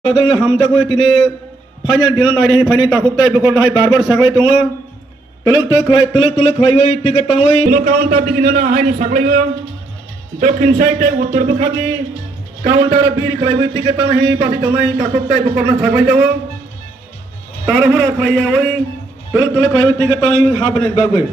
Kadang hamdaku ini final dinner naik final takut tay bekor naik barbar saklai tunga teluk kelai tiga tangui teluk counter di kini na hai saklai dokin side uttar bukhagi counter bir kelai tiga tang hai pasti tunai takut tay bekor na saklai jawa tarhura kelai woi teluk kelai tiga tang hai benar bagus.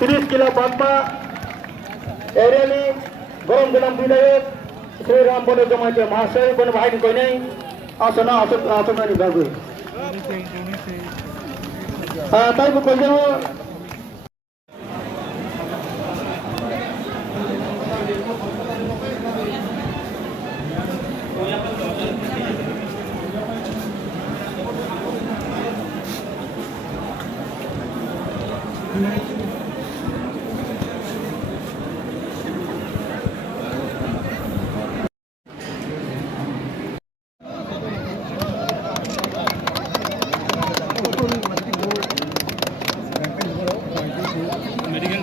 Tiris kila Bangpa area ni Gorom dalam Wilayah Sri Ram Bono Jamaja Mahasai Bono Bahai Koi Nai Asana Asana ni bagus. Tapi bukannya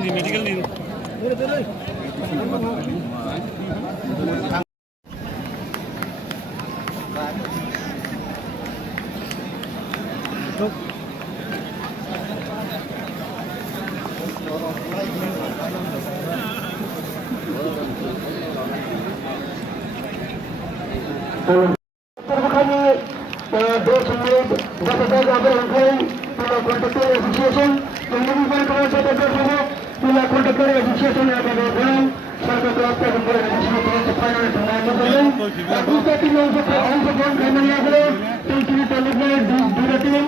medical ni. Terbukanya dua sumber data agar langkai pula kontraktor association yang merupakan kawasan tersebut pula kontraktor association yang ada dalam satu kelompok membuat association sepanjang dengan membangun bukan tim yang sepanjang kami yang ada tim terlibat dua tim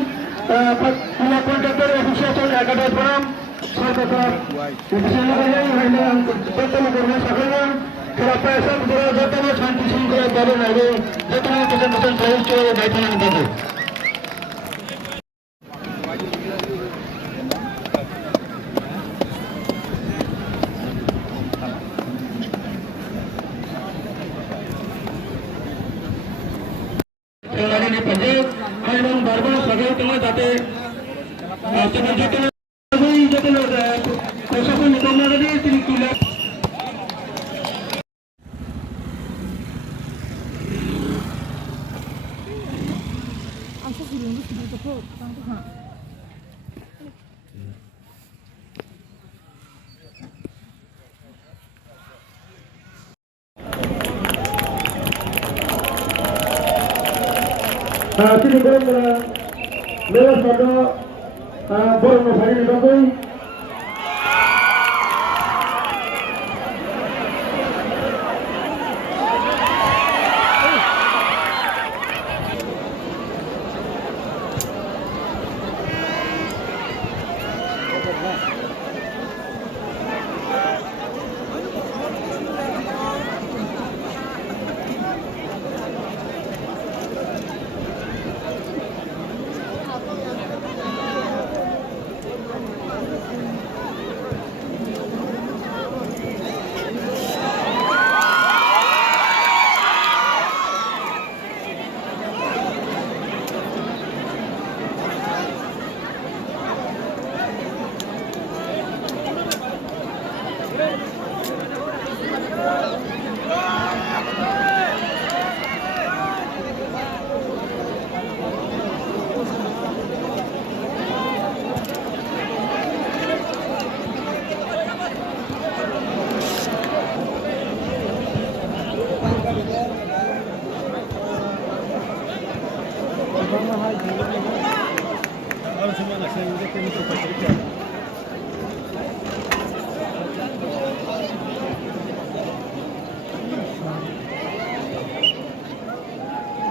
pula kontraktor association yang ada dalam satu kelompok association yang ada betul betul sekarang kerana asal berada dalam santi singkir dalam ada betul betul terus ke bagian itu. Hari ini pagi, hari ini barbar sebagai tengah jatuh, sebagai jatuh, jatuh kuasa pun bukan lagi tinggal. Sini Gorom lewat pada Gorom hari ini bagus.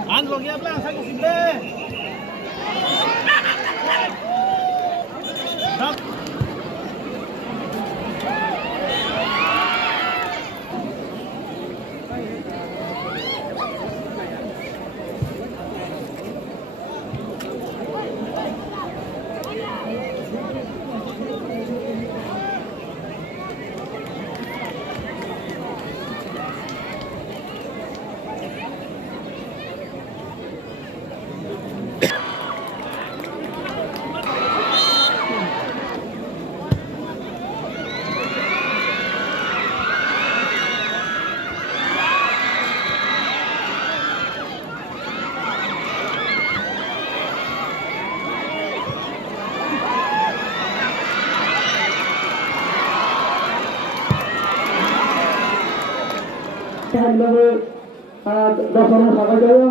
Ando aquí hablan, saco simple. এইভাবে দর্শনের সবাই যাবে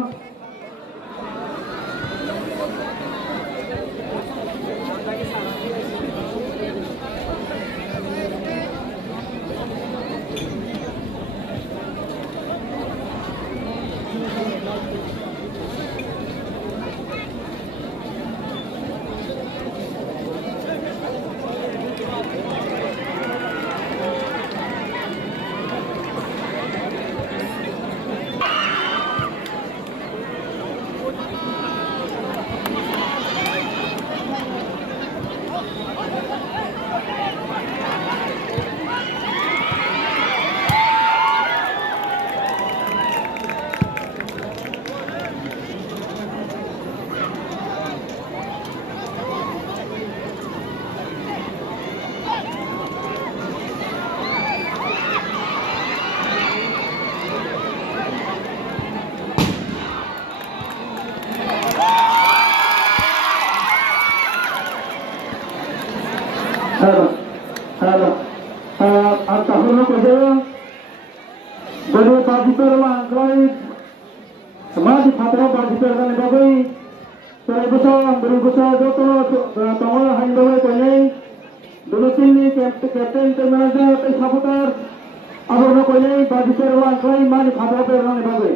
আর তখন কইতে গরিব বাজিতের মাংসই মাঝি ফাতরা বাজিতের গানে বাবুই তোর বছর যত তোমার হাইন্ডবে কইলে দুটো তিননি ক্যাপ্টেন ম্যানেজার এই সাপোর্টার আবার কইলে বাজিতের মাংসই মাঝি ফাতরা পের গানে বাবুই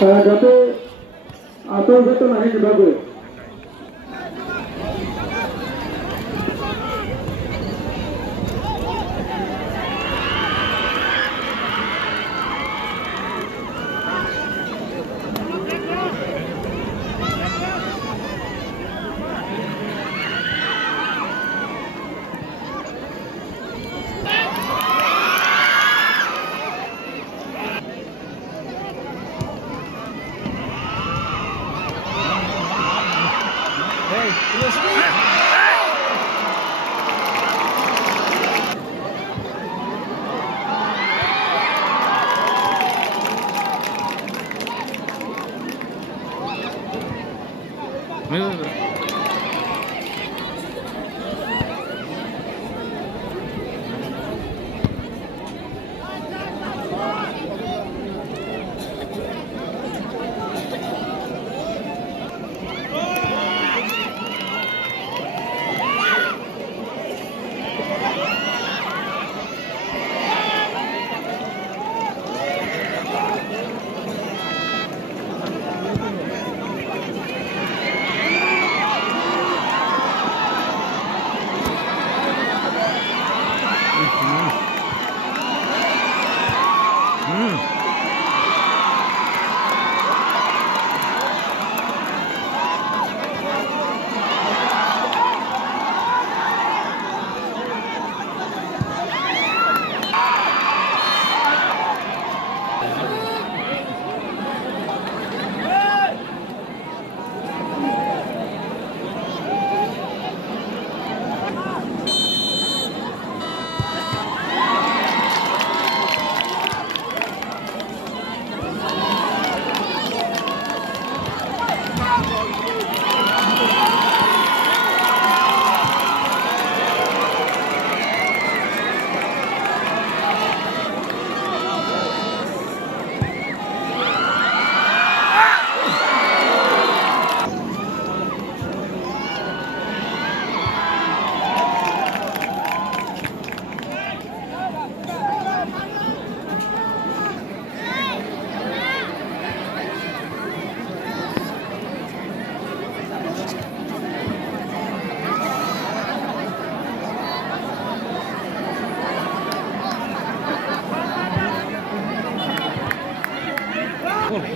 যাতে আতঙ্কিত নাহি বিভাগে Hey,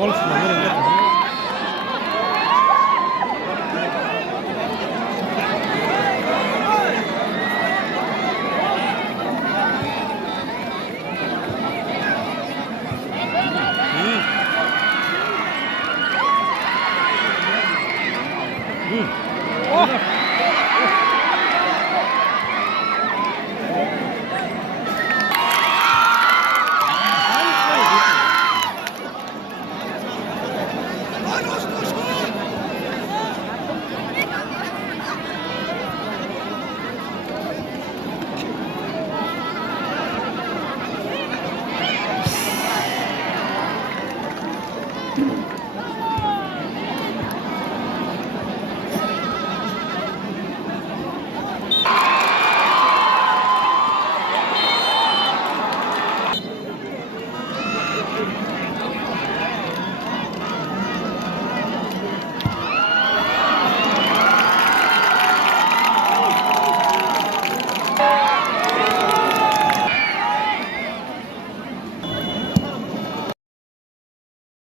Golf,